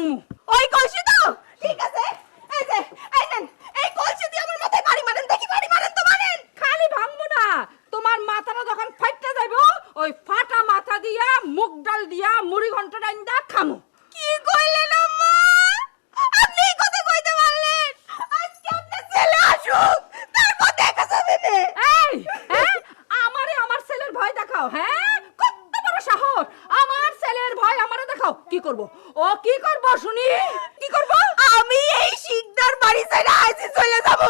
ভাঙমু। ওই কলসি তো ঠিক আছে। এই যে এই নেন, এই কলসি দিয়ে আমার মাথায় বাড়ি মারেন, দেখি বাড়ি মারেন তো মারেন। খালি ভাঙমু না, তোমার মাথাটা যখন ফাইটতে যাইব ওই ফাটা মাথা দিয়া মুগ ডাল দিয়া মুড়ি ঘন্ট ডাইন্দা খামু। কি কইলেন আম্মা? আপনি এই কথা কইতে পারলেন? আজকে আপনার ছেলে আসুক, তারপর দেখা যাবে নে। এই হ্যাঁ, আমারে আমার ছেলের ভয় দেখাও? হ্যাঁ, কত বড় সাহস! আমার ছেলের ভয় আমারে দেখাও। কি করব? ও কি করব শুনি? কি করব? আমি এই শিকদার বাড়ি ছেড়ে আজই চলে যাব।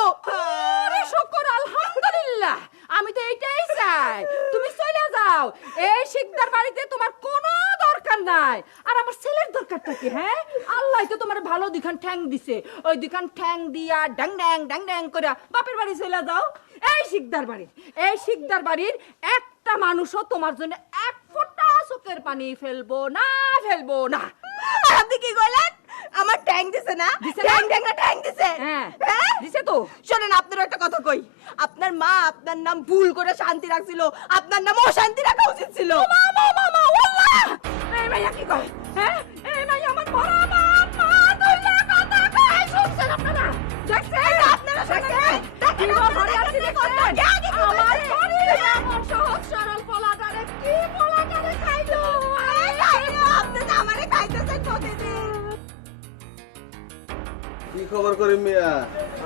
আরে শুকর আলহামদুলিল্লাহ, আমি তো এইটাই চাই তুমি চলে যাও। এই শিকদার বাড়িতে তোমার কোনো দরকার নাই। আর আমার ছেলের দরকারটা কি? হ্যাঁ, আল্লাহ তো তোমার ভালো দিখান ঠ্যাং দিছে, ওই দিখান ঠ্যাং দিয়া ড্যাং ড্যাং ড্যাং করে বাপের বাড়ি চলে যাও। এই শিকদার বাড়ির, এই শিকদার বাড়ির একটা মানুষও তোমার জন্য এক ফোঁটা চোখের পানি ফেলবো না, ফেলবো না। আর আপনি কি কইলেন? আমার ট্যাং দিছে না? দিছে না? ট্যাং ট্যাং না ট্যাং দিছে? হ্যাঁ হ্যাঁ দিছে তো। শোনেন, আপনার একটা কথা কই। আপনার মা আপনার নাম ভুল করে শান্তি রাখছিল, আপনার নাম অশান্তি রাখা উচিত ছিল। এই মাইয়া কি কয়? হ্যাঁ, এই মাইয়া আমার বড় মা, মা কইলা কথা কয়। শুনছেন আপনারা? দেখছেন? আপনারা শুনছেন? কি ঘরে আছি দেখছেন? আগে কি আমার বলছে? শরীরে এমন সহজ সরল পোলাটারে কি পোলাটারে খাইলো? আপনি তো আমারে খাইতেছেন প্রতিদিন। কি খবর করি মিয়া?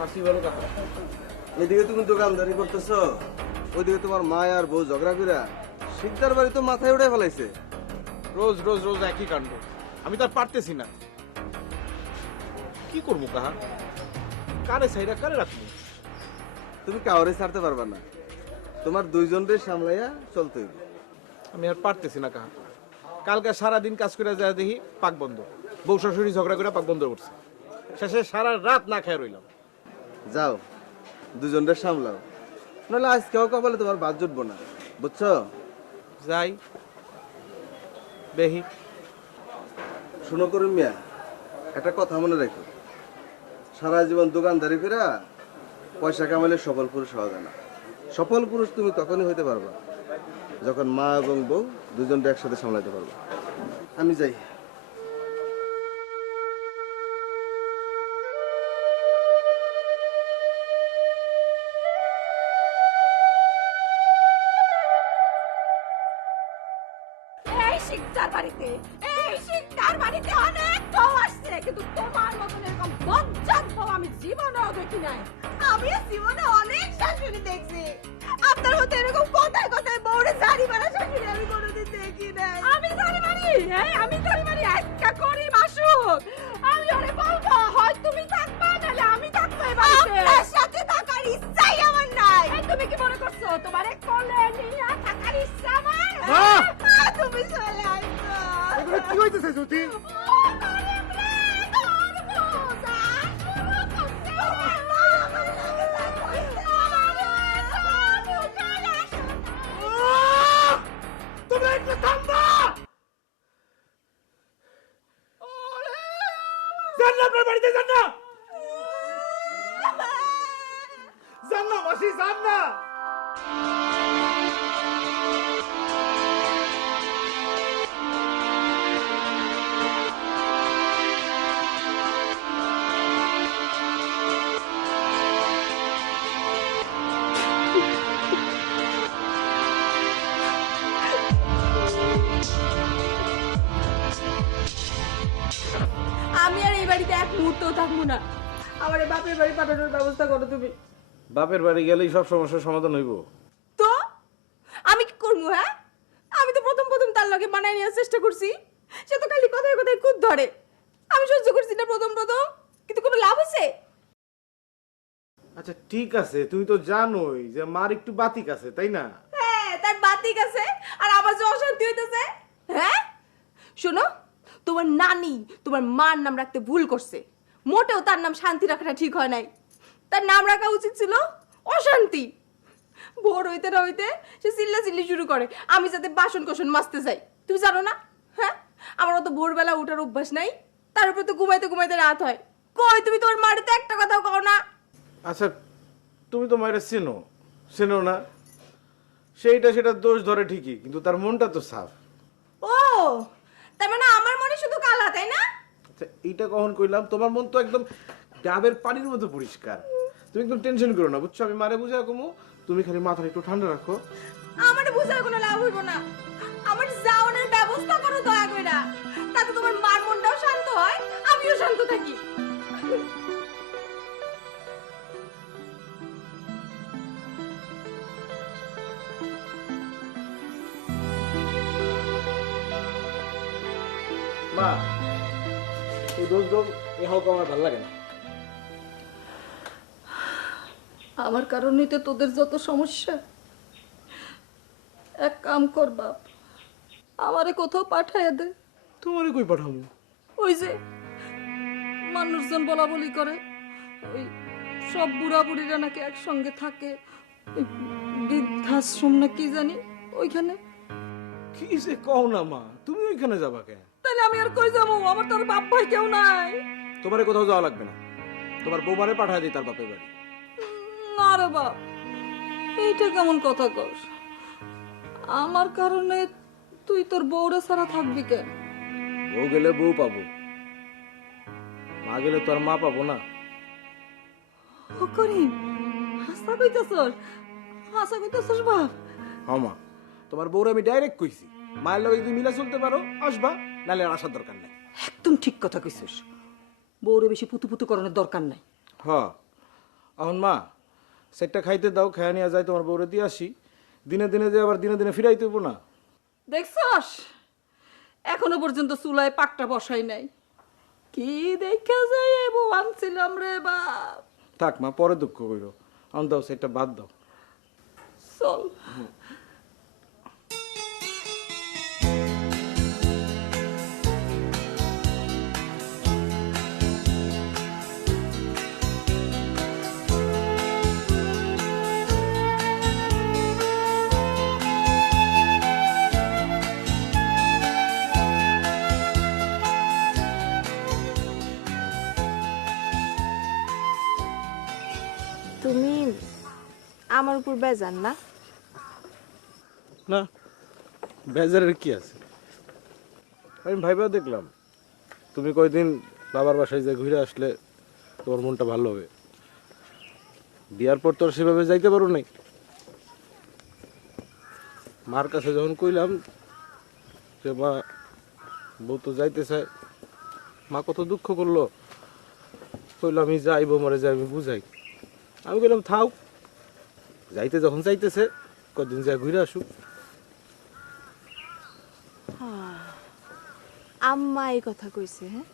আসি বলো কাকা। এদিকে তুমি দোকানদারি করতেছো, ওইদিকে তোমার মা আর বউ ঝগড়া কইরা শিকদার বাড়ি তো মাথায় উঠে ফেলাইছে। রোজ রোজ রোজ একই কাণ্ড, আমি তো আর পারতেছি না। কি করবো কাহা? কারে সাইরা কারে রাখবো? তুমি কাউরে ছাড়তে পারবা না, তোমার দুইজনরে সামলাইয়া চলতে হইবে। আমি আর পারতেছি না কাহা। কালকে সারাদিন কাজ করে যায় দেখি পাক বন্ধ, বউ শাশুড়ি ঝগড়া করে পাক বন্ধ করছে। শেষে সারা রাত না খেয়ে রইলাম। যাও দুজনরে সামলাও, নাহলে আজকেও কপালে তোমার বাদ জুটবো না, বুঝছো? যাই বেহি। শুনো করুন মিয়া, একটা কথা মনে রাখো, সারা জীবন দোকানদারি করে পয়সা কামালে সফল পুরুষ হওয়া যায় না। সফল পুরুষ তুমি তখনই হইতে পারবা যখন মা এবং বউ দুজনটা একসাথে সামলাতে পারবা। আমি যাই। এই শিকদার বাড়িতে, এই শিকদার বাড়িতে অনেক বউ আসছে, কিন্তু তোমার মতন এরকম বজ্জাত বউ আমি জীবনেও দেখি নাই। আমি জীবনে অনেক শাশুড়ি দেখছি, আপনার মতো এরকম কথায় কথায় বউরে জারি মারা শাশুড়ি আমি কোনোদিন দেখি নাই। আমি জানি মারি, হ্যাঁ আমি জানি মারি, একটা করি মাসুক। আমি ওরে বলবো হয় তুমি থাকবা, নাহলে আমি থাকবো এই বাড়িতে। আপনার সাথে থাকার ইচ্ছাই আমার নাই। এই তুমি কি মনে করছো তোমারে কোলে নিয়ে থাকার ইচ্ছা আমার? তুমি চলে আসো। এগুলো কি হইতেছে জ্যোতি? তোমরা একটু থামবা। যান না, আপনার বাড়িতে যান না, যান না মাসি, যান না। আমি আর এই বাড়িতে এক মুহূর্তও থাকবো না। আমার এই বাপের বাড়ি পাঠানোর ব্যবস্থা করো তুমি। বাপের বাড়ি গেলেই সব সমস্যার সমাধান হইব? তো আমি কি করবো? হ্যাঁ, আমি তো প্রথম প্রথম তার লগে মানায় নেওয়ার চেষ্টা করছি, সে তো খালি কথায় কথায় খুদ ধরে। আমি সহ্য করছি না প্রথম প্রথম, কিন্তু কোনো লাভ হয়েছে? আচ্ছা ঠিক আছে, তুমি তো জানোই যে মার একটু বাতিক আছে, তাই না? হ্যাঁ, তার বাতিক আছে, আর আমার যে অশান্তি হইতেছে। হ্যাঁ শোনো, তোমার নানি তোমার মার নাম রাখতে ভুল করছে। মোটেও তার নাম শান্তি রাখাটা ঠিক হয় নাই, তার নাম রাখা উচিত ছিল অশান্তি। ভোর হইতে না হইতে সে চিল্লা চিল্লি শুরু করে আমি যাতে বাসন কোসন মাজতে যাই। তুমি জানো না? হ্যাঁ, আমার অত ভোরবেলা ওঠার অভ্যাস নাই, তার উপরে তো ঘুমাইতে ঘুমাইতে রাত হয়। কই তুমি তোমার মার তো একটা কথাও কও না। আচ্ছা তুমি তো মায়ের চেনো, চেনো না? সেটা দোষ ধরে ঠিকই, কিন্তু তার মনটা তো সাফ। ও, তার মানে আমার মনে শুধু কালা, তাই না? আচ্ছা আচ্ছা এইটা কখন কইলাম? তোমার মন তো একদম ডাবের পানির মতো পরিষ্কার। তুমি একদম টেনশন করো না, বুঝছো? আমি মারে বুঝাই কমু, তুমি খালি মাথা একটু ঠান্ডা রাখো। আমার বুঝার কোনো লাভ হইব না। আমার যাওয়ানোর ব্যবস্থা করো দয়া কইরা, তাতে তোমার মার মনটাও শান্ত হয়, আমিও শান্ত থাকি। মা এই দোষ দোষ এ হোক আমার ভালো লাগে না। আমার কারণেই তো তোদের যত সমস্যা। এক কাম কর বাপ, আমারে কোথাও পাঠাইয়া দে। তোমারে কই পাঠাবো? ওই যে মানুষজন বলা বলি করে, ওই সব বুড়া বুড়িরা নাকি একসঙ্গে থাকে, ওই বৃদ্ধাশ্রম না কি জানি, ওইখানে। কি যে কও না মা, তুমি ওইখানে যাবা কেন? তাহলে আমি আর কই যাবো? আমার তো আর বাপ ভাই কেউ নাই। তোমারে কোথাও যাওয়া লাগবে না, তোমার বৌমারে পাঠায় দিই তার বাপের বাড়ি। না রে বাপ, এইটা কেমন কথা কস? আমার কারণে তুই তোর বউরে ছাড়া থাকবি কেন? বউ গেলে বউ পাবো, মা গেলে তো আর মা পাবো না। ও করিম, হাসা কইতাছস? হাসা কইতাছস বাপ? হ্যাঁ মা, তোমার বউরে আমি ডাইরেক্ট কইছি, মায়ের লগে যদি মিলা চলতে পারো আসবা, নাহলে আর আসার দরকার নেই। একদম ঠিক কথা কইছস। বউরে বেশি পুতু পুতু করানোর দরকার নাই। হ্যাঁ এখন মা সেটটা খাইতে দাও, খাইয়া নিয়ে যায় তোমার বউরে দিয়ে আসি। দিনে দিনে যে আবার দিনে দিনে ফিরাইতে হইব না। দেখছস, এখনো পর্যন্ত চুলায় পাকটা বসাই নাই। কি দেখা যায় বউ আনছিলাম রে বাপ। থাক মা, পরে দুঃখ কইরো, আন দাও সেটটা বাদ দাও। চল। তুমি আমার উপর বেজান না? না, বেজারের কি আছে? আমি ভাইবা দেখলাম তুমি কয়দিন বাবার বাসায় যে ঘুরে আসলে তোমার মনটা ভালো হবে। বিয়ার পর তো আর সেভাবে যাইতে পারো নাই। মার কাছে যখন কইলাম যে মা বউ তো যাইতে চায়, মা কত দুঃখ করলো। কইলো আমি যাইব, মরে যাই, আমি বুঝাই। আমি কইলাম থাও, যাইতে যখন চাইতেছে কদিন যা ঘুরে আসুক। আম্মা এই কথা কইছে? হ্যাঁ,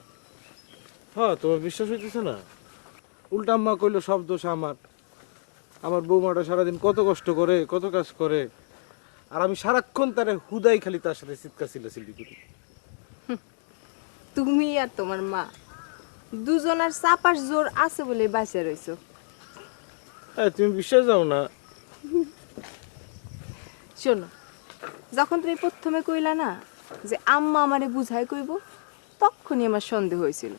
হ্যাঁ, তোমার বিশ্বাস হইতেছে না? উল্টা আম্মা কইলো সব দোষ আমার। আমার বৌমাটা সারাদিন কত কষ্ট করে, কত কাজ করে, আর আমি সারাক্ষণ তারে হুদাই খালি তার সাথে চিৎকার চিল্লাচিল্লি করি। তুমি আর তোমার মা দুজনের চাপার জোর আছে বলে বাঁচে রইছো। হ্যাঁ, তুমি বিশ্বাস যাও না? শোনো, যখন তুমি প্রথমে কইলা না যে আম্মা আমারে বুঝাই কইব, তখনই আমার সন্দেহ হয়েছিল।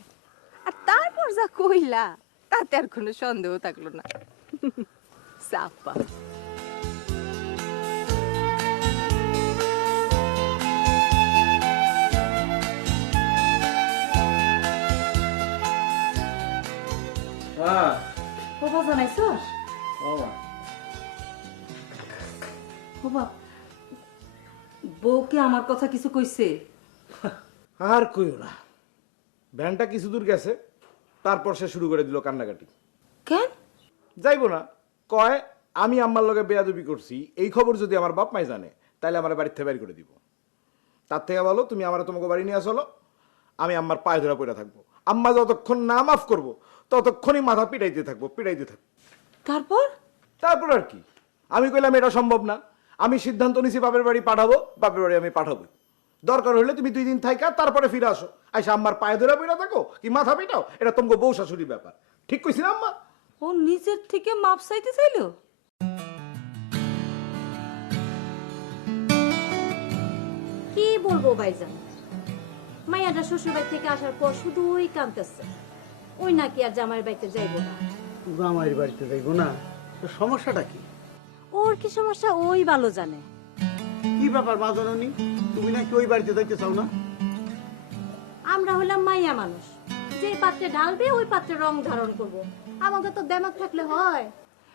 আর তারপর যা কইলা তাতে আর কোনো সন্দেহ থাকলো না। চাপা। হ্যাঁ, বাবা জানাইছস? বাবা বাবা, বউ কি আমার কথা কিছু কইছে? আর কইও না। ভ্যানটা কিছু দূর গেছে, তারপর সে শুরু করে দিল কান্নাকাটি। কেন? যাইবো না, কয় আমি আম্মার লগে বেয়াদবি করছি, এই খবর যদি আমার বাপ মাই জানে তাহলে আমার বাড়ির থেকে বাইর করে দিব। তার থেকে ভালো তুমি আমার তোমাকে বাড়ি নিয়ে চলো, আমি আম্মার পায়ে ধরা পড়ে থাকবো। আম্মা যতক্ষণ না মাফ করবো ততক্ষণই মাথা পিটাইতে থাকবো, পিটাইতে থাকবো। তারপর? তারপর আর কি? আমি কইলাম এটা সম্ভব না, আমি সিদ্ধান্ত নিছি বাপের বাড়ি পাঠাবো, বাপের বাড়ি আমি পাঠাবো। দরকার হলে তুমি 2 দিন থাইকা তারপরে ফিরে আসো, আইসা আম্মার পায়ে ধরে পড়ে থাকো কি মাথা পিটাও, এটা তোমাকে বউ শাশুড়ির ব্যাপার। ঠিক কইছি না আম্মা? ও নিজের থেকে মাপ চাইতে চাইলো? কি বলবো ভাইজান, মাইয়াটা শ্বশুর বাড়ি থেকে আসার পর শুধুই কাঁদতেছে, ওই নাকি আর জামাইয়ের বাড়িতে যাইবো না। জামাইয়ের বাড়িতে যাইবো না? তো সমস্যাটা কি? ওর কি সমস্যা ওই ভালো জানে। কি ব্যাপার মা জননী, তুমি নাকি ওই বাড়িতে যাইতে চাও না? আমরা হলাম মাইয়া মানুষ, যে পাত্রে ঢালবে ওই পাত্রে রং ধারণ করব। আমাদের তো দেমাগ থাকলে হয়।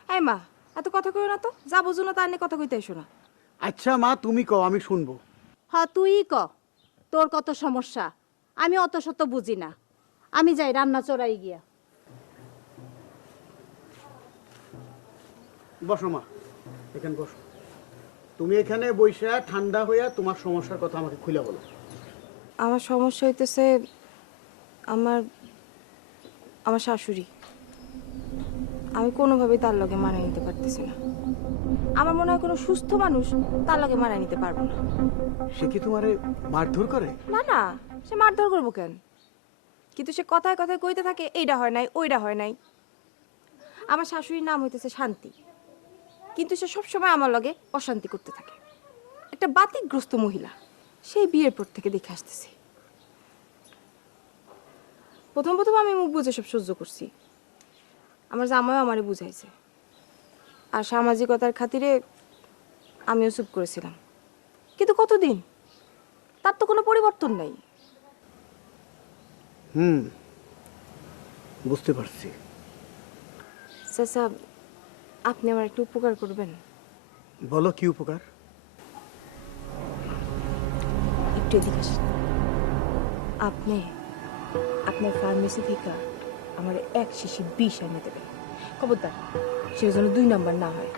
এই মা, এত কথা কইও না তো, যা বুঝো না তার নিয়ে কথা কইতে এসো না। আচ্ছা মা, তুমি কও, আমি শুনবো। হ্যাঁ তুই ক, তোর কত সমস্যা, আমি অত শত বুঝি না। আমি যাই রান্না চড়াই গিয়া। বসো মা, এখানে বসো। তুমি এখানে বইসা ঠান্ডা হইয়া তোমার সমস্যার কথা আমাকে খুলে বলো। আমার সমস্যা হইতেছে আমার আমার শাশুড়ি। আমি কোনোভাবেই তার লগে মানায় নিতে পারতেছি না। আমার মনে হয় কোনো সুস্থ মানুষ তার লগে মানায় নিতে পারবো না। সে কি তোমারে মারধর করে? না না, সে মারধর করবো কেন? কিন্তু সে কথায় কথায় কইতে থাকে এইটা হয় নাই ওইটা হয় নাই। আমার শাশুড়ির নাম হইতেছে শান্তি, কিন্তু সে সবসময় আমার লগে অশান্তি করতে থাকে। একটা বাতিকগ্রস্ত মহিলা, সেই বিয়ের পর থেকে দেখে আসতেছি। প্রথম প্রথম আমি মুখ বুঝে সব সহ্য করছি, আমার জামাইও আমারে বুঝাইছে, আর সামাজিকতার খাতিরে আমিও চুপ করেছিলাম। কিন্তু কতদিন, তার তো কোনো পরিবর্তন নাই। বুঝতে পারছি। চাচা, আপনি আমার একটু উপকার করবেন? বলো, কি উপকার? একটু এদিকে আসেন। আপনি আপনার ফার্মেসি থেকে আমার এক শিশি বিষ এনে দেবেন। খবরদার সেটা যেন 2 নাম্বার না হয়।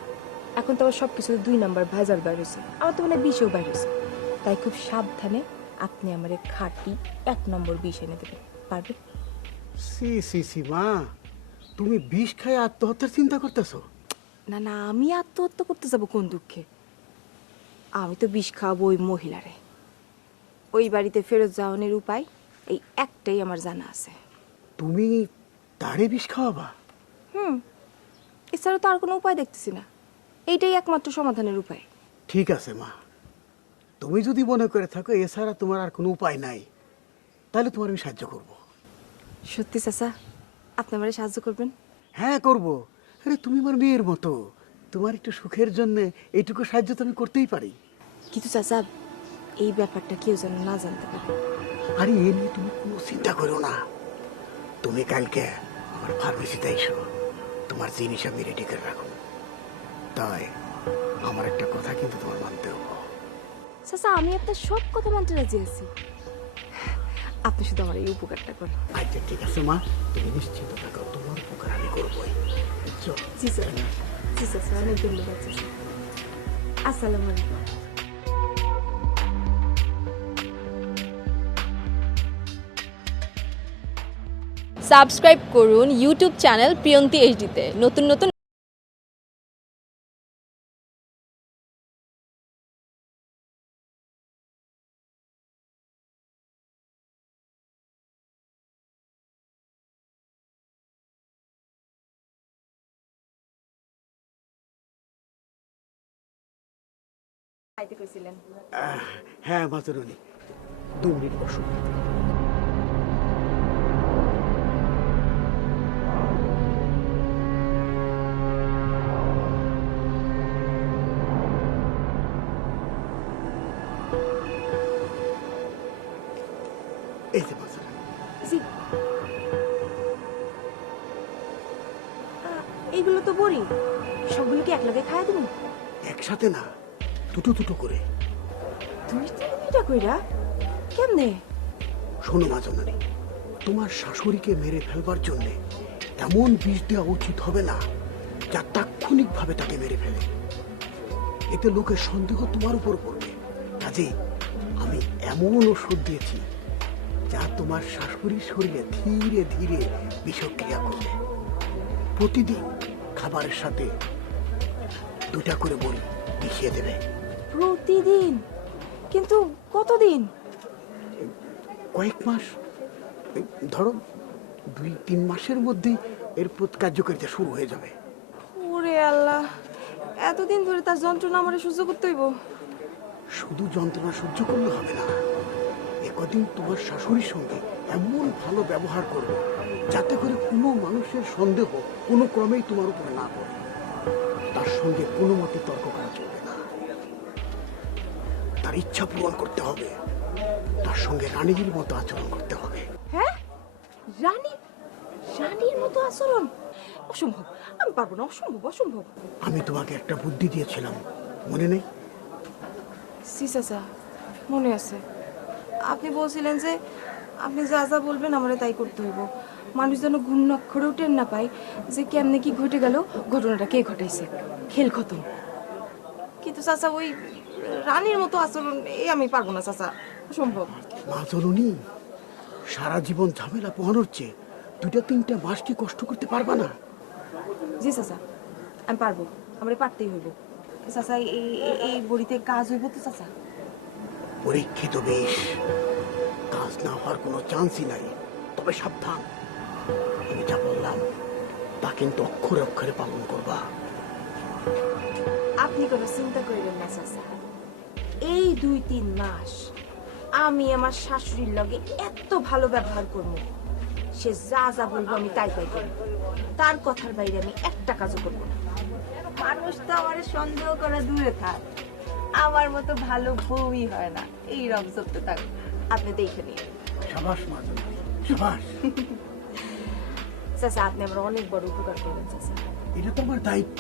এখন তো আবার সব কিছু 2 নাম্বার ভেজাল বাইর হয়েছে, আমার তো মানে বিষও বাইর হয়েছে। তাই খুব সাবধানে আপনি আমার খাঁটি 1 নম্বর বিষ এনে দেবেন, পারবেন? সি সি সি মা, তুমি বিষ খায় আত্মহত্যার চিন্তা করতেছো? না না, আমি আত্মহত্যা করতে যাব কোন দুঃখে? আমি তো বিষ খাওয়াবো ওই মহিলারে। ওই বাড়িতে ফেরত যাওয়ানোর উপায় এই একটাই আমার জানা আছে। তুমি তারে বিষ খাওয়াবা? এছাড়া তো আর কোনো উপায় দেখতেছি না, এইটাই একমাত্র সমাধানের উপায়। ঠিক আছে মা, তুমি যদি মনে করে থাকো এছাড়া তোমার আর কোনো উপায় নাই, তাহলে তোমার আমি সাহায্য করব। সত্যি চাচা, আপনি আমারে সাহায্য করবেন? হ্যাঁ করব। আরে তুমি আমার মেয়ের মতো, তোমার একটু সুখের জন্য এইটুকু সাহায্য তো আমি করতেই পারি। কিন্তু চাচা, এই ব্যাপারটা কেউ যেন না জানতে পারে। আরে এ নিয়ে তুমি কোনো চিন্তা করো না। তুমি কালকে আমার ফার্মেসিতে এসো, তোমার জিনিস আমি রেডি করে রাখো। তাই আমার একটা কথা কিন্তু তোমার মানতে হবে। চাচা, আমি আপনার সব কথা মানতে রাজি আছি, আপনি শুধু আমার এই উপকারটা করেন। আচ্ছা ঠিক আছে মা, তুমি নিশ্চিন্ত থাকো, তোমার উপকার আমি করবোই, বুঝছো? জি স্যার, জি চাচা, অনেক ধন্যবাদ চাচা। আসসালামু আলাইকুম। সাবস্ক্রাইব করুন ইউটিউব চ্যানেল প্রিয়ন্তি এইচডিতে নতুন নতুন খাইতে কইছিলেন? হ্যাঁ মাতুরনি, 2 মিনিট বসো। এই যে মাতুরনি, জি। এইগুলো তো বড়ি, সবগুলো কি একলগে খাইয়া দেবো? একসাথে না, দুটো দুটো করে। 2-3 কইরা কেমনে? শোনো মাজনানি, তোমার শাশুড়িকে মেরে ফেলবার জন্য এমন বিষ দেওয়া উচিত হবে না যা তাৎক্ষণিকভাবে তাকে মেরে ফেলে। এতে লোকের সন্দেহ তোমার উপর পড়বে। কাজেই আমি এমন ওষুধ দিয়েছি যা তোমার শাশুড়ির শরীরে ধীরে ধীরে বিষক্রিয়া করবে। প্রতিদিন খাবারের সাথে 2টা করে বড়ি মিশিয়ে দেবে। প্রতিদিন? কিন্তু কতদিন? কয়েক মাস, এই ধরো 2-3 মাসের মধ্যেই এর কার্যকারিতা শুরু হয়ে যাবে। ওরে আল্লাহ, এতদিন ধরে তার যন্ত্রণা আমারে সহ্য করতে হইব? শুধু যন্ত্রণা সহ্য করলে হবে না, একদিন তোমার শাশুড়ির সঙ্গে এমন ভালো ব্যবহার করবে যাতে করে কোনো মানুষের সন্দেহ কোনো ক্রমেই তোমার উপরে না পড়ে। তার সঙ্গে কোনো মতে তর্ক করা চলবে না, তার ইচ্ছা পূরণ করতে হবে, তার সঙ্গে রানীর মতো আচরণ করতে হবে। হ্যাঁ, রানী, রানীর মতো আচরণ? অসম্ভব, আমি পারবো না, অসম্ভব অসম্ভব। আমি তোমাকে একটা বুদ্ধি দিয়েছিলাম, মনে নেই? জি চাচা, মনে আছে। আপনি বলছিলেন যে আপনি যা যা বলবেন আমারে তাই করতে হইব, মানুষ যেন ঘূর্ণ অক্ষরেও টের না পায় যে কেমনে কি ঘটে গেল, ঘটনাটা কে ঘটাইছে, খেল খতম। কিন্তু চাচা ওই রানীর মতো আচরণ আমি পারবো না চাচা, অসম্ভব। মা জননী, সারা জীবন ঝামেলা পোহানোর চেয়ে 2-3 মাস কি কষ্ট করতে পারবা না? জি চাচা, আমি পারবো, আমার পারতেই হইব। চাচা এই বড়িতে কাজ হইব তো চাচা? পরীক্ষিত বেশ, কাজ না হওয়ার কোনো চান্সই নাই। তবে সাবধান, আমি যা বললাম তা কিন্তু অক্ষরে অক্ষরে পালন করবা। আপনি কোনো চিন্তা করিবেন না চাচা, এই 2-3 মাস আমি আমার শাশুড়ির লগে এত ভালো ব্যবহার করবো, সে যা যা বলবো আমি তাই তাই করবো, তার কথার বাইরে আমি একটা কাজও করবো না। মানুষ তো আমার সন্দেহ করা দূরে থাক, আমার মতো ভালো বউই হয় না, এই রব চলতে থাক, আপনি দেখে নিন। সাবাস মা জননী, সাবাস। চাচা আপনি আমার অনেক বড় উপকার করবেন চাচা। এটা তো আমার দায়িত্ব।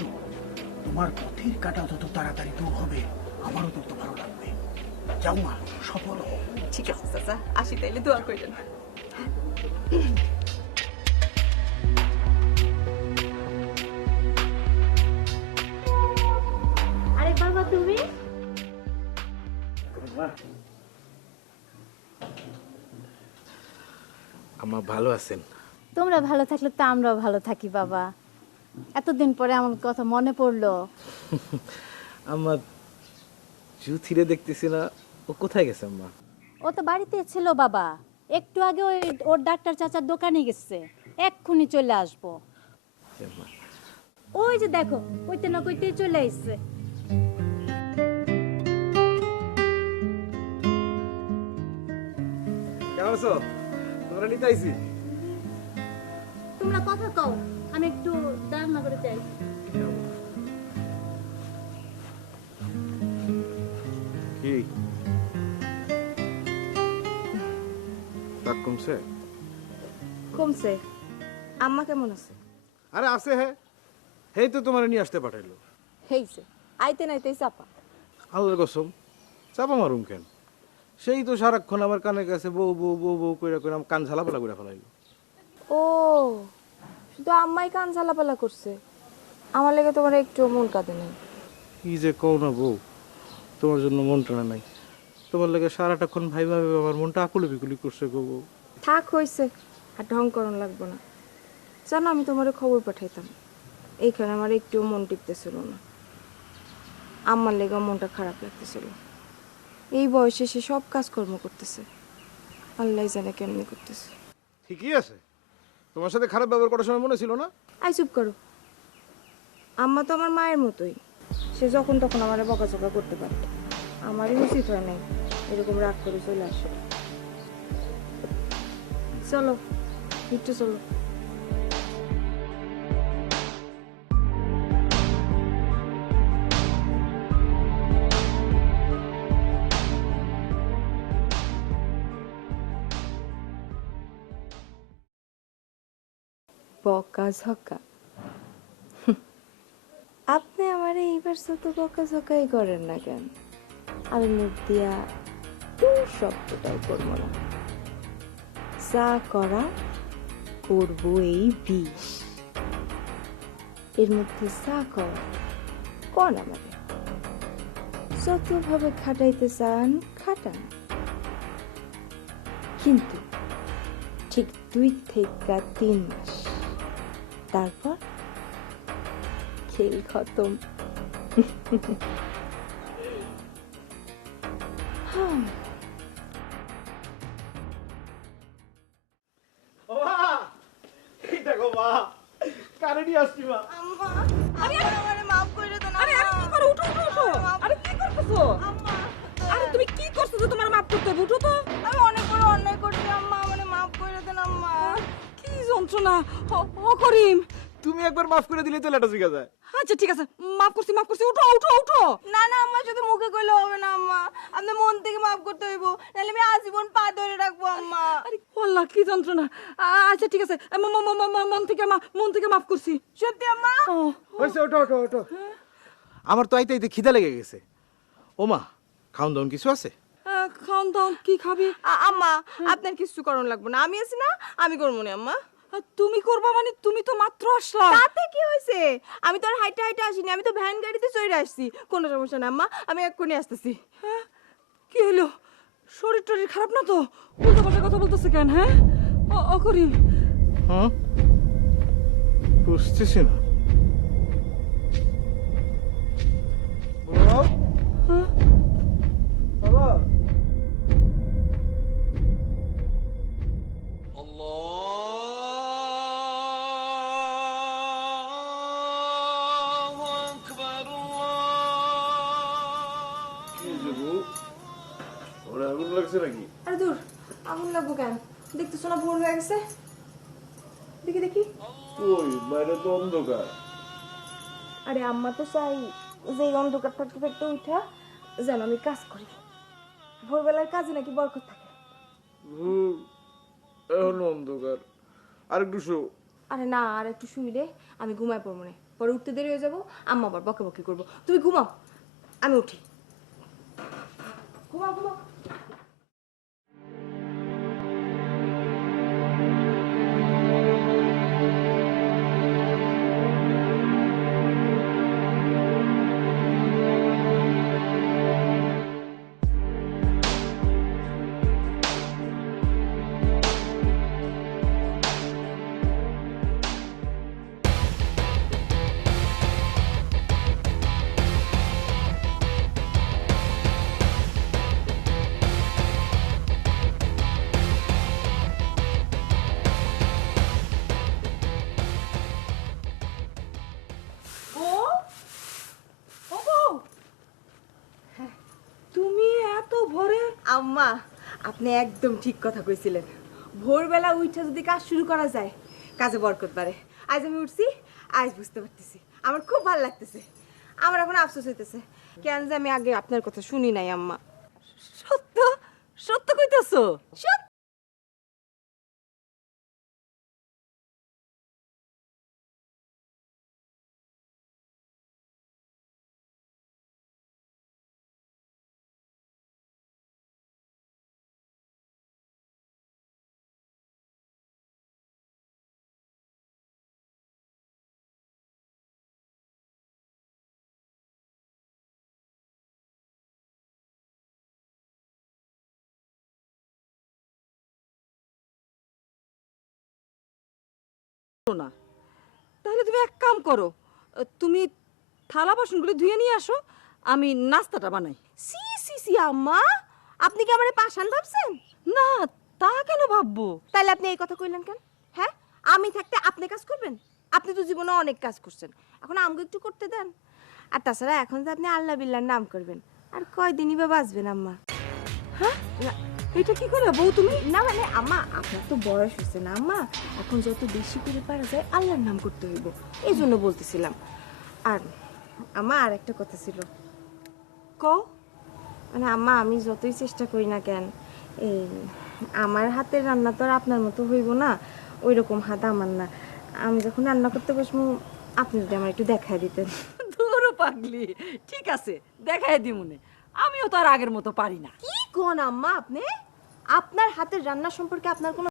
তোমার পথের কাটা যত তাড়াতাড়ি দূর হবে, আমারও তত ভালো লাগবে। যাও মা, সফল হও। ঠিক আছে চাচা, আসি তাইলে দোয়া করেন। আরে বাবা তুমি, আমার ভালো আছেন? তোমরা ভালো থাকলে তো আমরাও ভালো থাকি বাবা। এতদিন পরে আমার কথা মনে পড়লো। আমার জুথিরে দেখতেছি না, ও কোথায় গেছে আম্মা? ও তো বাড়িতে ছিল বাবা, একটু আগে ওর ডাক্তার চাচার দোকানে গেছে, এক্ষুনি চলে আসবো। ওই যে দেখো, কইতে না কইতেই চলে আসছে। কেমন আছো? তোমরা নিতে আইছি। তোমরা কথা কও, আমি একটু রান্না করে যাই। কি রাগ কমছে? কমছে। আম্মা কেমন আছে? আরে আছে, হে হেই তো তোমার নিয়ে আসতে পাঠাইলো। হেইছে, আইতে নাইতেই চাপা। আল্লাহর কসম, চাপা মারুম কেন? সেই তো সারাক্ষণ আমার কানের কাছে বউ বউ বউ বউ কইরা কইরা আমার কান ঝালাপালা করে ফেলাইলো। ও, শুধু আম্মাই কান ঝালাপালা করছে, আমার লেগে তোমার একটু মন কাঁদে নাই? কি যে কও না বউ, তোমার জন্য মন টানা নাই। তোমার লেগে সারাটাক্ষণ ভাই ভাবে আমার মনটা আকুলি বিকুলি করছে গো বউ। থাক হইছে, আর ঢং করন লাগবো না। জানো আমি তোমার খবর পাঠাইতাম, এইখানে আমার একটু মন টিপতেছিল না, আম্মার লেগে মনটা খারাপ লাগতেছিল। এই বয়সে সে সব কাজকর্ম করতেছে, আল্লাহ জানে কেমনি করতেছে। ঠিকই আছে, তোমার সাথে খারাপ ব্যবহার করার সময় মনে ছিল না? আই চুপ করো, আম্মা তো আমার মায়ের মতোই, সে যখন তখন আমার বকাঝকা করতে পারে, আমারই উচিত হয় নাই এরকম রাগ করে চলে আসে। চলো একটু চলো। বকাঝকা? আপনি আমার এইবার তো বকাঝকাই করেন না কেন? আমি মুখ দিয়া শব্দটাই করবো না, যা করা করবো এই বিষ। এর মধ্যে যা করা কোন আমাদের, যতভাবে খাটাইতে চান খাটান, কিন্তু ঠিক 2 থেকে 3 মাস, তারপর খেল খতম। দেখো মা, কানে নিয়ে আসছি মা। আরে তুমি কি করছো যে তোমার মাপ করতে হবে? উঠো তো। আমি অনেক বড় অন্যায় করছি আম্মা, আমারে মাফ করে দেন আম্মা। কি যন্ত্রণা! ও করিম, তুমি তুমি একবার মাফ করে দিলে তো লেটা শিখা যায়। আচ্ছা ঠিক আছে, মাফ করছি মাফ করছি, উঠো উঠো উঠো। না না আম্মা, শুধু মুখে কইলে হবে না আম্মা, আপনি মন থেকে মাফ করতে হইব, নাহলে আমি আজীবন পা ধরে রাখবো আম্মা। আরে আল্লাহ কি যন্ত্রণা। আচ্ছা ঠিক আছে, মন থেকে মাফ করছি। সত্যি আম্মা? ও হইছে, ওঠো ওঠো ওঠো। আমার তো আইতে আইতে খিদা লেগে গেছে। ও মা, খাওন দাওন কিছু আছে? খাওন দাওন কি খাবি? আম্মা আপনার কিছু করণ লাগবে না, আমি আছি না, আমি করবো না আম্মা। তুমি করবা মানে? তুমি তো মাত্র আসলা। তাতে কি হয়েছে? আমি তো আর হাইটে হাইটে আসিনি, আমি তো ভ্যান গাড়িতে চড়ে আসছি। কোনো সমস্যা না আম্মা, আমি এক্ষুনি আসতেছি। হ্যাঁ কি হলো? শরীর টরীর খারাপ না তো? উল্টো পাল্টা কথা বলতেছে কেন? হ্যাঁ অকরিম। হ্যাঁ, বুঝতেছি না। বাবা, ওরা আগুন লাগছে নাকি? আরে দূর, আগুন লাগবো কেন? দেখতেছো না ভোর হয়ে গেছে? দেখি দেখি। ওই বাইরে তো অন্ধকার। আরে আম্মা তো চাই যে এই অন্ধকার থাকতে থাকতে উঠা যেন আমি কাজ করি। ভোরবেলার কাজে নাকি বরকত থাকে। এখন অন্ধকার, আর একটু শো। আরে না, আর একটু শুইলে আমি ঘুমায় পড়বো না, পরে উঠতে দেরি হয়ে যাবো, আম্মা আবার বকে বকে করবো। তুমি ঘুমাও, আমি উঠি। ঘুমাও ঘুমাও। তুমি এত ভোরে? আম্মা আপনি একদম ঠিক কথা কইছিলেন, ভোরবেলা উঠে যদি কাজ শুরু করা যায় কাজে বরকত বাড়ে। আজ আমি উঠছি, আজ বুঝতে পারতেছি, আমার খুব ভালো লাগতেছে। আমার এখন আফসোস হইতেছে কেন যে আমি আগে আপনার কথা শুনি নাই আম্মা। সত্য সত্য কইতাছো? সত্যি। না তাহলে তুমি এক কাম করো, তুমি থালা বাসনগুলো ধুয়ে নিয়ে আসো, আমি নাস্তাটা বানাই। সি সি সি আম্মা, আপনি কি আমারে পাষাণ ভাবছেন? না তা কেন ভাববো? তাহলে আপনি এই কথা কইলেন কেন? হ্যাঁ, আমি থাকতে আপনি কাজ করবেন? আপনি তো জীবনে অনেক কাজ করছেন, এখন আমাকে একটু করতে দেন। আর তাছাড়া এখন যে আপনি আল্লাহ বিল্লাহর নাম করবেন, আর কয়দিনই বা বাঁচবেন আম্মা? হ্যাঁ এটা কি করে বউ তুমি? না মানে আম্মা আপনার তো বয়স হচ্ছে না আম্মা, এখন যত বেশি করে পারা যায় আল্লাহর নাম করতে হইব, এই জন্য বলতেছিলাম। আর আম্মা আর একটা কথা ছিল। কও। মানে আম্মা আমি যতই চেষ্টা করি না কেন, এই আমার হাতের রান্না তো আর আপনার মতো হইব না, ওই রকম হাত আমার না। আমি যখন রান্না করতে বসবো আপনি যদি আমার একটু দেখায় দিতেন। দূর পাগলি, ঠিক আছে দেখাই দিমুনে, আমিও তো আর আগের মতো পারি না। কি কোন আম্মা আপনি? আপনার হাতের রান্না সম্পর্কে আপনার কোনো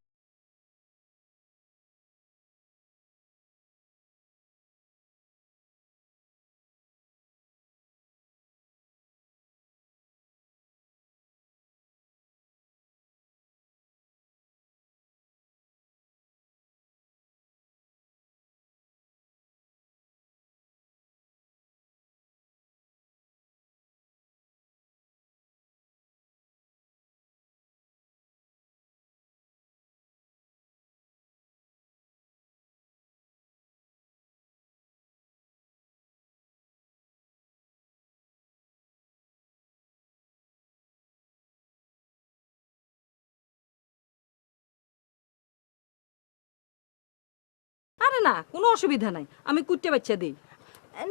আরে না, কোনো অসুবিধা নাই, আমি কুটে বাচ্চা দিই।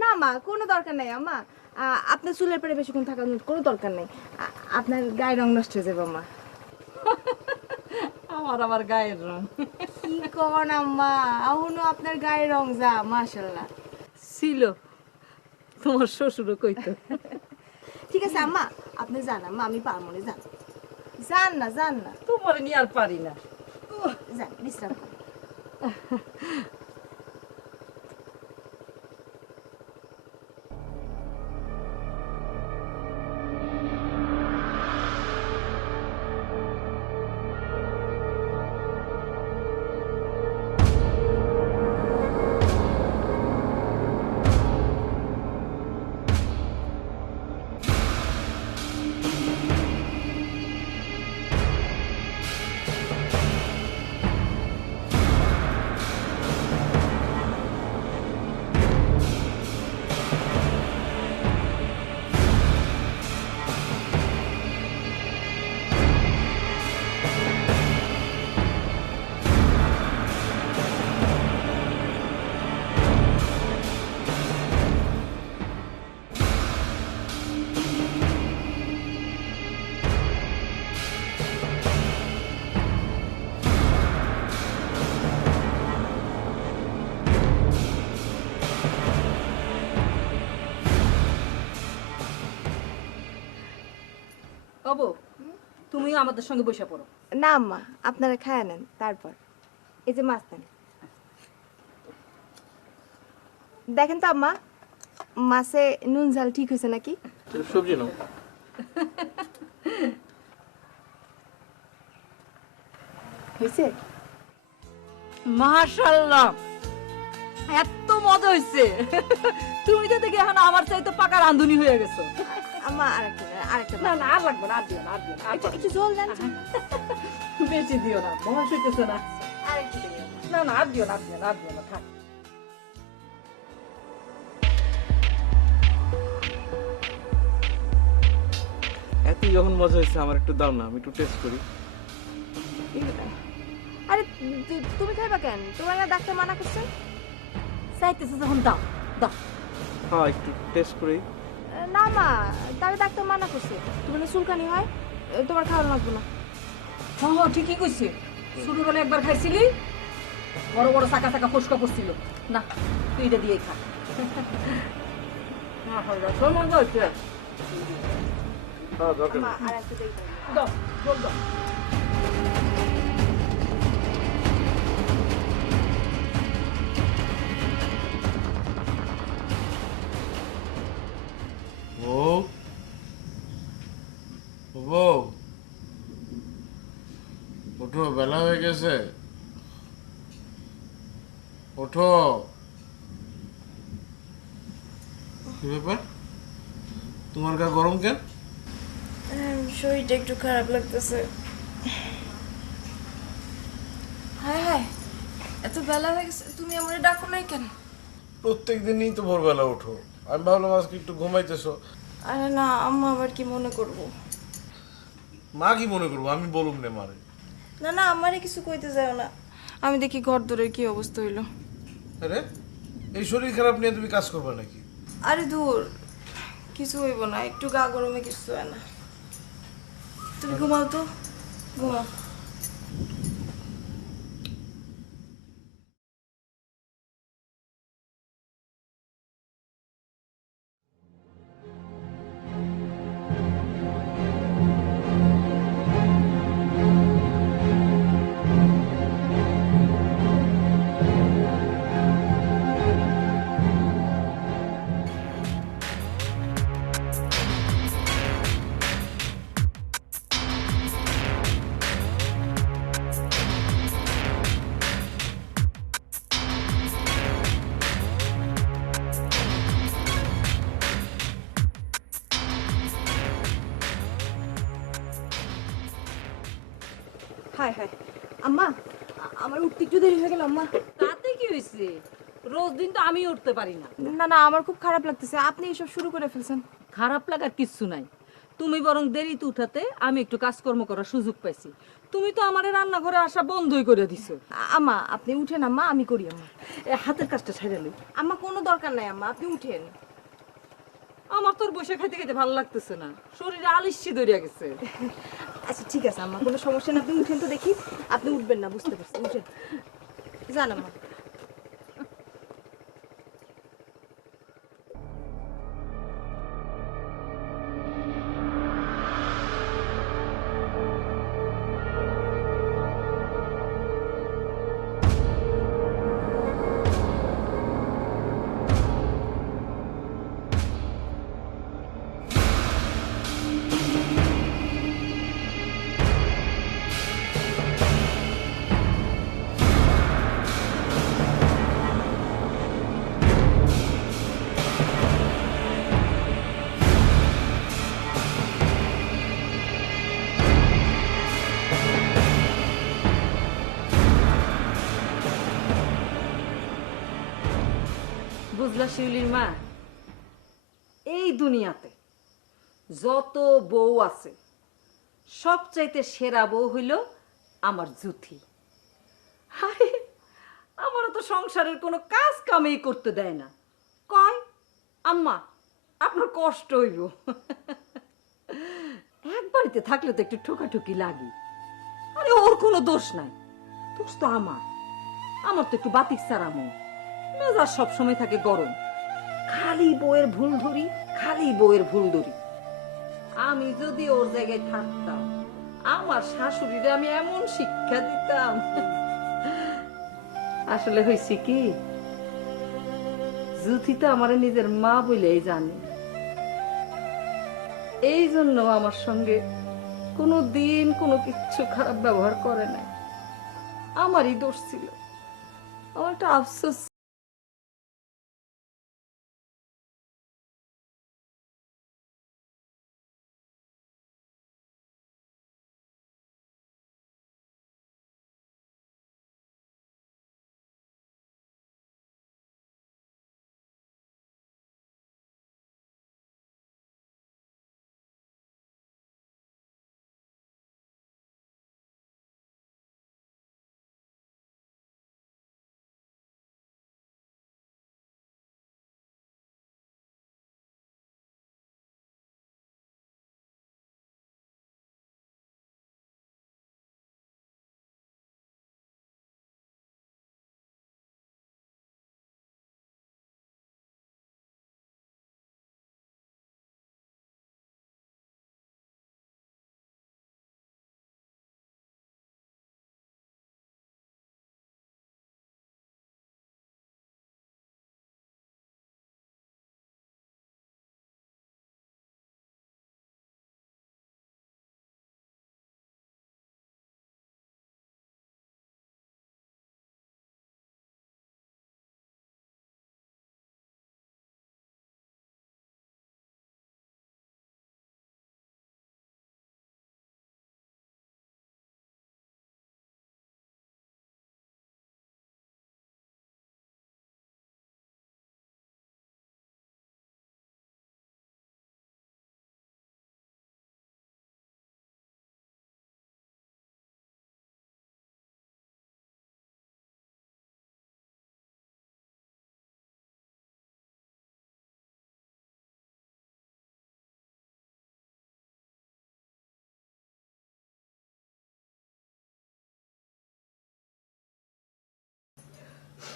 না মা, কোনো দরকার নাই আম্মা। আপনার চুলের পরে বেশিক্ষণ থাকার কোনো দরকার নেই। আপনার গায়ের রং নষ্ট হয়ে যাবে আম্মা। আমার গায়ের রং কি কন আম্মা, এখনো আপনার গায়ের রং যা মাশাআল্লাহ। ছিল, তোমার শ্বশুরও কইতো। ঠিক আছে আম্মা, আপনি যান আম্মা, আমি পারবো না, যান যান না, যান না, তোমার নিয়ে আর পারি না। যান বিশ্রাম করুন। বাবু, তুমিও আমাদের সঙ্গে বসে পড়ো। না আম্মা, আপনারা খায় নেন, তারপর এই যে মাছ নেন। দেখেন তো আম্মা, মাছে নুন ঝাল ঠিক হয়েছে নাকি? সবজি নাও। হয়েছে? মাশাআল্লাহ, এত মজা হইছে। তুমি তো দেখি এখন আমার চাইতে পাকা রাঁধুনি হয়ে গেছো। আম্মা আরেকটা আরেকটা না না, আর লাগবে না, আর দিও না, আর দিও না, আর একটু ঝোল দেন। বেশি দিও না, বয়স হইতেছে না। আরেকটু দেন। না না, আর দিও না, আর দিও না, আর দিও না, থাক। এত যখন মজা হয়েছে আমার একটু দাও না, আমি একটু টেস্ট করি। আরে তুমি খাইবা কেন? তোমার না ডাক্তার মানা করছে? চাইতেছে যখন দাও, দাও। হ্যাঁ, একটু টেস্ট করি। না মা, তার ডাক্তার মানা করছে। তুমি না চুলকানি হয়, তোমার খাওয়া লাগবে না। হ্যাঁ হ্যাঁ, ঠিকই কইছে। ছোটবেলায় একবার খাইছিলি, বড় বড় চাকা চাকা ফসকা পড়ছিল। না, তুই এটা দিয়েই খা। মজা হচ্ছে। হ্যাঁ, দরকার মা নেই। আর একটু দেই। দাও, জল দাও। বউ, বউ, ওঠো, বেলা হয়ে গেছে, ওঠো। কি ব্যাপার, তোমার গা গরম কেন? শরীরটা একটু খারাপ লাগতেছে। হায় হায়, এত বেলা হয়ে গেছে, তুমি আমার ডাকো নাই কেন? প্রত্যেক দিনই তো ভোরবেলা ওঠো, আমি ভাবলাম আজকে একটু ঘুমাইতেছো। আরে না, আম্মা আবার কি মনে করবো? মা কি মনে করবো, আমি বলুম নে মারে। না না, আমারে কিছু কইতে যাও না। আমি দেখি ঘর দরের কি অবস্থা হইলো। আরে এই শরীর খারাপ নিয়ে তুমি কাজ করবে নাকি? আরে দূর, কিছু হইব না, একটু গা গরমে কিছু হয় না। তুমি ঘুমাও তো, ঘুমাও। হায় হায় আম্মা, আমার উঠতে একটু দেরি হয়ে গেল আম্মা। তাতে কি হয়েছে? রোজ দিন তো আমি উঠতে পারি না। না না, আমার খুব খারাপ লাগতেছে, আপনি এসব শুরু করে ফেলছেন। খারাপ লাগার কিচ্ছু নাই। তুমি বরং দেরিতে উঠাতে আমি একটু কাজকর্ম করার সুযোগ পাইছি। তুমি তো আমারে রান্নাঘরে আসা বন্ধই করে দিছো। আম্মা আপনি উঠেন আম্মা, আমি করি আম্মা। হাতের কাজটা ছেড়ে লই। আম্মা কোনো দরকার নাই আম্মা, আপনি উঠেন। আমার তোর বসে খাইতে খাইতে ভালো লাগতেছে না, শরীরে আলিস্যি ধরিয়া গেছে। আচ্ছা ঠিক আছে আম্মা, কোনো সমস্যা না, আপনি উঠেন তো দেখি। আপনি উঠবেন না, বুঝতে পারছি, উঠেন জান আম্মা। বুঝলা শিউলির মা, এই দুনিয়াতে যত বউ আছে সবচাইতে সেরা বউ হইল আমার জুথি। আরে আমারও তো সংসারের কোনো কাজ কামেই করতে দেয় না, কয় আম্মা আপনার কষ্ট হইব। এক বাড়িতে থাকলে তো একটু ঠোকাঠুকি লাগে। আরে ওর কোনো দোষ নাই, দোষ তো আমার। আমার তো একটু বাতিক সারা মন, মেজাজ সবসময় থাকে গরম। খালি বউয়ের ভুল ধরি, খালি বউয়ের ভুল ধরি। আমি যদি ওর জায়গায় থাকতাম, আমার শাশুড়িরে আমি এমন শিক্ষা দিতাম। আসলে হয়েছে কি, জুথি তো আমার নিজের মা বলেই জানে। এই জন্য আমার সঙ্গে কোনো দিন কোনো কিছু খারাপ ব্যবহার করে না। আমারই দোষ ছিল, আমার একটা আফসোস।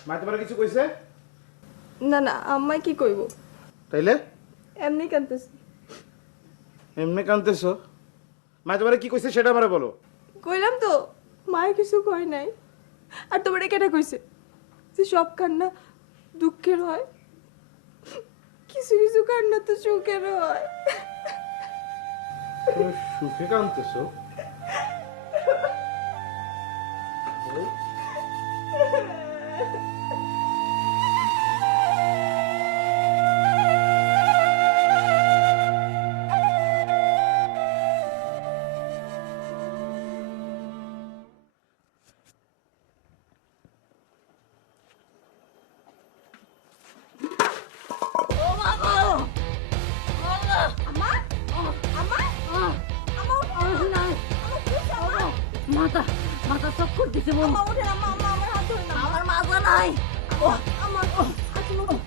মা তোমার কিছু কইছে? না না, আম্মাই কি কইব? তাইলে এমনি কাঁদতেছি। এমনি কাঁদতেছ? মা তোমার কি কইছে সেটা আমারে বলো। কইলাম তো, মায়ের কিছু কয় নাই। আর তোমার কেটা কইছে যে সব কান্না দুঃখের হয়? কিছু কিছু কান্না তো সুখের হয়। তুমি সুখে কাঁদতেছ? আম্মা, আম্মা, মাথা মাথা চক্কর দিছে মন। আম্মা ওঠেন, আম্মা আম্মা আমার হাত ধরেন না। আমার মাজা নাই। ও আমার আসুন ওঠেন।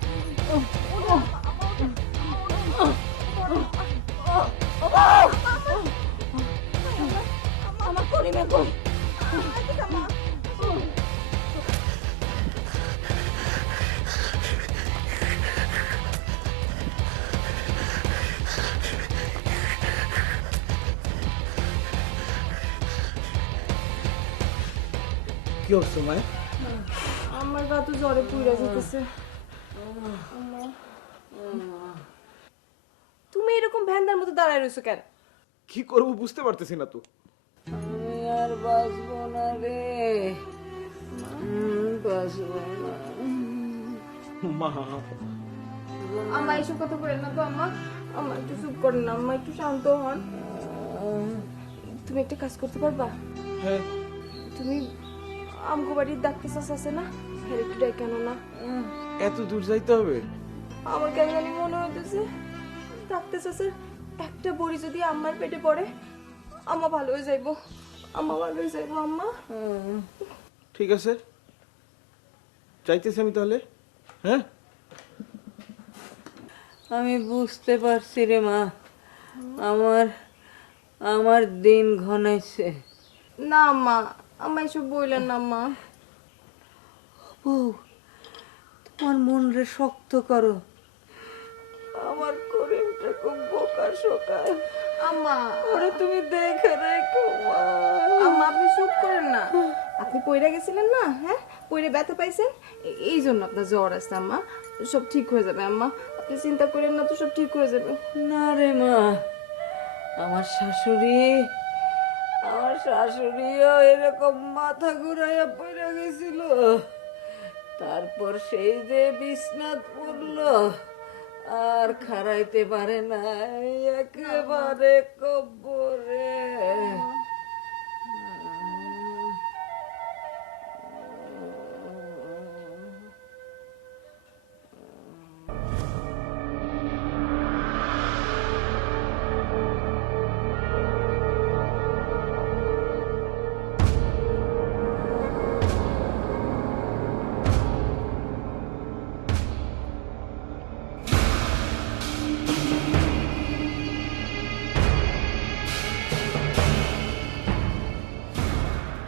আমার করিমে কই? কি হচ্ছে মায়? আমার গা তো জ্বরে পুইরা যেতেছে। তুমি এরকম ভ্যানদার মতো দাঁড়ায় রয়েছো কেন? কি করবো বুঝতে পারতেছি না তো। আমি আর বাঁচবো না রে, বাঁচবো না। মা আম্মা এইসব কথা বলেন না তো আম্মা। আম্মা একটু চুপ করেন না, আম্মা একটু শান্ত হন। তুমি একটা কাজ করতে পারবা? হ্যাঁ তুমি আমগো বাড়ির ডাক্তার চাচা আছে না, হ্যাঁ একটু ডাক কেন না? এত দূর যাইতে হবে? আমার কেন জানি মনে হইতেছে ডাক্তার চাচার একটা বড়ি যদি আম্মার পেটে পড়ে আম্মা ভালো হয়ে যাইবো, আম্মা ভালো হয়ে যাইবো আম্মা। ঠিক আছে চাইতেছি আমি তাহলে। হ্যাঁ আমি বুঝতে পারছি রে মা, আমার আমার দিন ঘনাইছে। না আম্মা, আম্মা এসব বললেন না আম্মা। বউ, তোমার মন রে শক্ত করো। আমার করিমটা খুব বোকা শোকায়। আম্মা ওরে তুমি দেখে রেখো মা। আম্মা আপনি চুপ করেন না। আপনি পইরা গেছিলেন না, হ্যাঁ পইরে ব্যথা পাইছেন, এই জন্য আপনার জ্বর আসছে আম্মা। সব ঠিক হয়ে যাবে আম্মা, আপনি চিন্তা করেন না তো, সব ঠিক হয়ে যাবে। না রে মা, আমার শাশুড়িও এরকম মাথা ঘুরাইয়া পড়ে গেছিল, তারপর সেই যে বিছনাত পড়লো আর খাড়াইতে পারে না, একেবারে কবরে।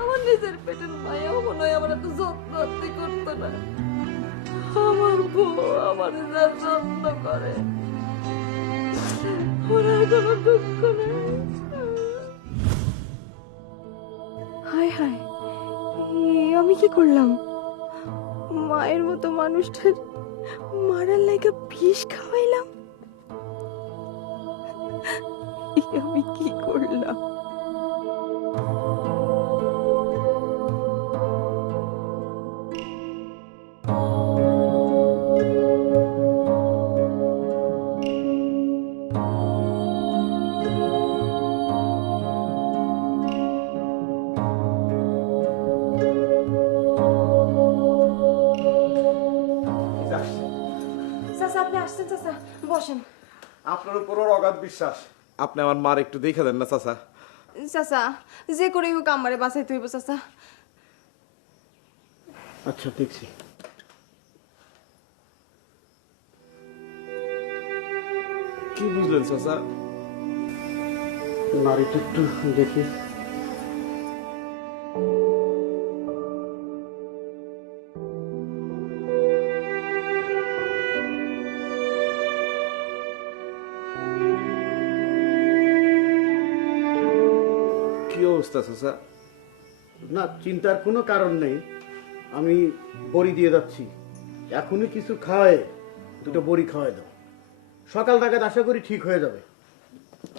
আমার নিজের পেটের মায়াও মনে হয় আমার এত যত্ন আত্মি করতো না। আমার বউ আমার যা যত্ন করে, ওরা কোনো দুঃখ নেই। হায় হায়, আমি কি করলাম? মায়ের মতো মানুষটার মারার লাইগা বিষ খাওয়াইলাম। আমি কি করলাম? চাচা আপনি আসছেন, চাচা বসেন। আপনার উপর ওর অগাধ বিশ্বাস, আপনি আমার মার একটু দেখে দেন না চাচা। চাচা যে করেই হোক আমারে বাঁচাইতে হইব চাচা। আচ্ছা দেখছি। কি বুঝলেন চাচা? নারীটা একটু দেখি। কি অবস্থা চাচা? না চিন্তার কোনো কারণ নেই, আমি বড়ি দিয়ে যাচ্ছি। এখনই কিছু খাওয়ায় দুটো বড়ি খাওয়াই দাও, সকাল নাগাদ আশা করি ঠিক হয়ে যাবে।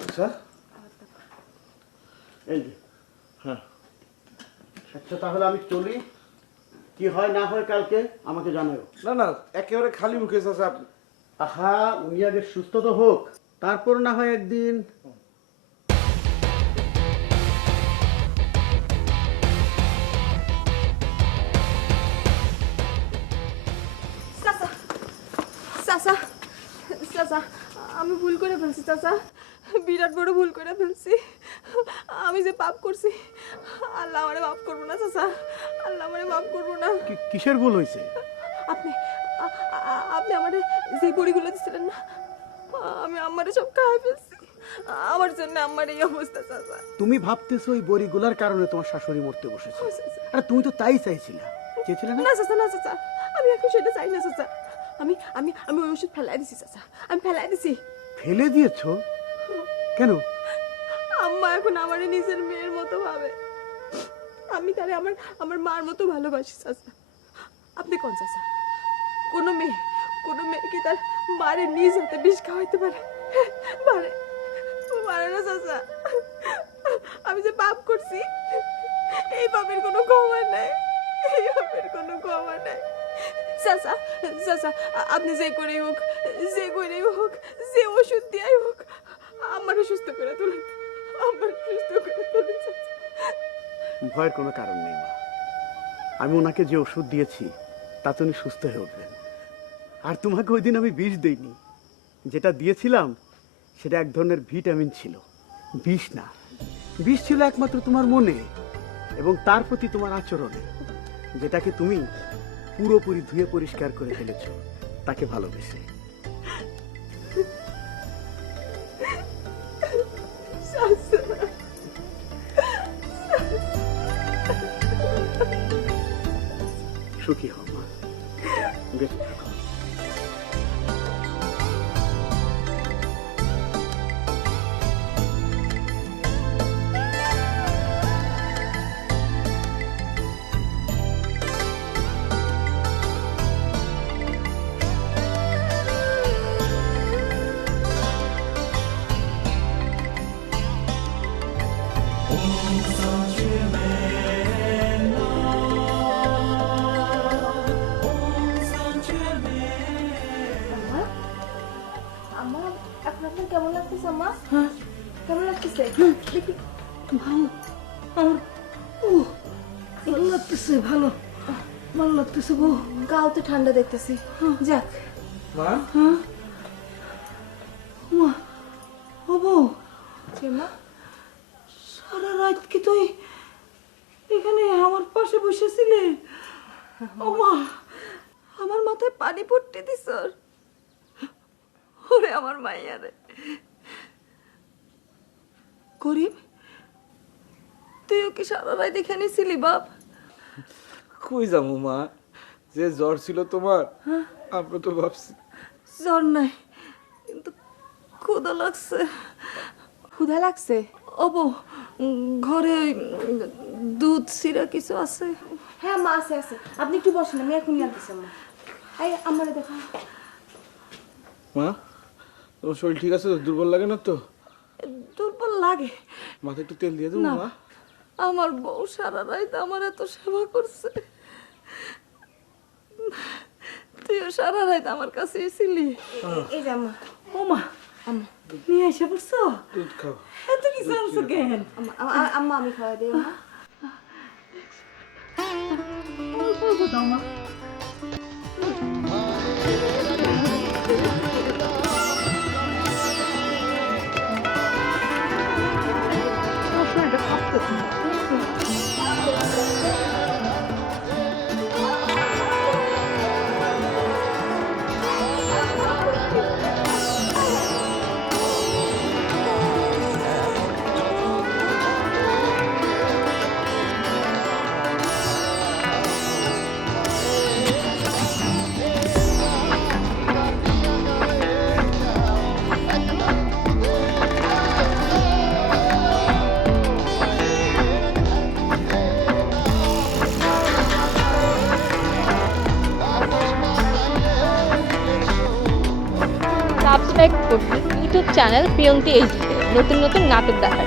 আচ্ছা এই যে। হ্যাঁ আচ্ছা তাহলে আমি চলি, কি হয় না হয় কালকে আমাকে জানাও। না না একেবারে খালি মুখে চাচা। আহা উনি আগে সুস্থ তো হোক, তারপর না হয় একদিন। চাচা চাচা চাচা আমি ভুল করে ফেলছি চাচা, বিরাট বড় ভুল করে ফেলছি। আমি যে পাপ করছি, আল্লাহ আমারে মাফ করবো না চাচা, আল্লাহ আমারে মাফ করবো না। কিসের ভুল হয়েছে? আপনি আপনি আমারে যে বড়িগুলো দিছিলেন না, আমি আমারে সব খাওয়া ফেলছি। আমার জন্য আমার এই অবস্থা চাচা। তুমি ভাবতেছো ওই বড়িগুলার কারণে তোমার শাশুড়ি মরতে বসেছে? আর তুমি তো তাই চাইছিলে, চেয়েছিলে না? না চাচা, না চাচা, আমি এখন সেটা চাই না চাচা। আমি আমি আমি ওই ওষুধ ফেলাই দিছি চাচা, আমি ফেলাই দিছি। ফেলে দিয়েছো কেন? আম্মা এখন আমার নিজের মেয়ের মতো ভাবে, আমি তারে আমার আমার মার মতো ভালোবাসি চাচা। আপনি কোন চাচা, কোনো মেয়ে কি তার মারে নিজ হাতে বিষ খাওয়াইতে পারে? পারে? পারে না চাচা। আমি যে পাপ করছি, এই পাপের কোনো ক্ষমা নাই, এই পাপের কোনো ক্ষমা নাই চাচা। চাচা আপনি যে করেই হোক, যে ওষুধ দিয়াই হোক, আমারে সুস্থ করে তুলুন, আমার সুস্থ করে তুলুন চাচা। ভয়ের কোনো কারণ নেই মা। আমি ওনাকে যে ওষুধ দিয়েছি তাতে উনি সুস্থ হয়ে উঠবেন। আর তোমাকে ওই দিন আমি বিষ দেইনি, যেটা দিয়েছিলাম সেটা এক ধরনের ভিটামিন ছিল, বিষ না। বিষ ছিল একমাত্র তোমার মনে এবং তার প্রতি তোমার আচরণে, যেটাকে তুমি পুরোপুরি ধুয়ে পরিষ্কার করে ফেলেছো তাকে ভালোবেসে। সুখী হও মা, বেঁচে থাকো। আম্মা এখন আপনার কেমন লাগতেছে? আম্মা কেমন লাগতেছে? দেখি। ভালো লাগতেছে, ভালো লাগতেছে গো। গাও তো ঠান্ডা দেখতেছি। যাক মা, মা, ও বউ, মা, সারা রাত কি তুই এখানে আমার পাশে বসেছিলে? ও মা, আমার মাথায় পানি পড়তে দিস। ওরে আমার মাইয়া রে। করিম, তুইও কি সারা রাত এখানে ছিলি বাপ? কই যাবো মা, যে জ্বর ছিল তোমার, আমরা তো ভাবছি। জ্বর নাই, কিন্তু ক্ষুধা লাগছে। ক্ষুধা লাগছে? ও বউ, ঘরে ওই দুধ সিরা কিছু আছে? হ্যাঁ মা, আছে আছে। আপনি একটু বসেন, আমি এখনই আনতেছি। মা, এই আমারে দেখো। মা, তোমার শরীর ঠিক আছে তো? দুর্বল লাগে না তো? দুর্বল লাগে। মাথায় একটু তেল দিয়ে দেবো না, মা? আমার বউ সারা রাত আমার এত সেবা করছে, তুইও সারা রাত আমার কাছে ছিলি। এই যে আম্মা। ও মা, নিয়ে এসে পড়ছো? দুধ খাও। এত কিছু আনছো কেন? আম্মা আমি খাওয়া দিই। দাও মা। সাবস্ক্রাইব করুন ইউটিউব চ্যানেল প্রিয়ন্তি এইচডিতে নতুন নতুন নাটক দেখার।